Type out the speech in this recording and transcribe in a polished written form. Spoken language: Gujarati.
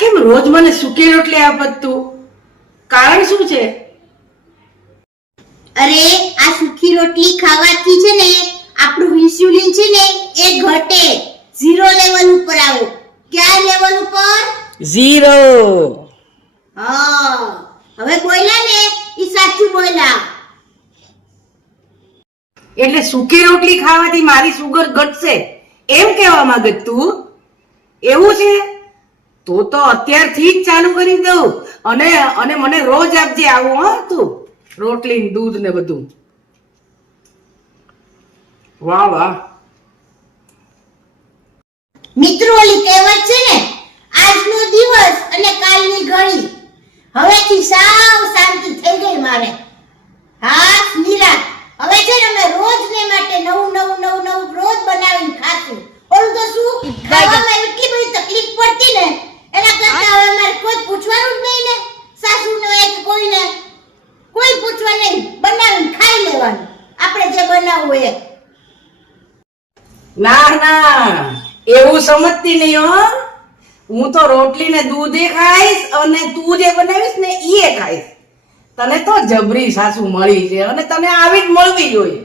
કેમ રોજ મને સૂકી રોટલી આપત તું? કારણ શું છે? અરે આ સૂકી રોટલી ખાવાથી છે ને આપણું ઇન્સ્યુલિન છે ને એ ઘટે, 0 લેવલ ઉપર આવે. ક્યાં લેવલ ઉપર? 0. હા, હવે બોલ્યા ને ઈ સાચું બોલ્યા. એટલે સૂકી રોટલી ખાવાથી મારી સુગર ઘટશે એમ કહેવા માંગે તું? એવું છે? તો અત્યારથી જ ચાલુ કરી દઉં અને મને રોજ આપજે આવું. હા તું રોટલી ને દૂધ ને બધું. વાહ વાહ. મિત્રો ઓલી કહેવત છે ને, આજનો દિવસ અને કાલની ઘડી. હવેથી સાવ શાંતિ થઈ ગઈ મારે. હા નિરાત. હવે છે ને અમે રોજ ને માટે નવું રોજ બનાવીને ખાશું. ઓલું તો શું ખાવામાં એટલી બધી તકલીફ પડતી ને, એના કરતા હવે અમારે કોઈ પૂછવાનું જ નહીં ને, સાસુને એક કોઈને કોઈ પૂછવા નહીં, બનાવીને ખાઈ લેવાનું આપણે જે બનાવવું એ. ના એવું સમજતી નહીં હો. હું તો રોટલી ને દૂધે ખાઈશ અને તું જે બનાવીશ ને એ ખાઈશ. તને તો જબરી સાસુ મળી છે અને તને આવી જ મળવી જોઈએ.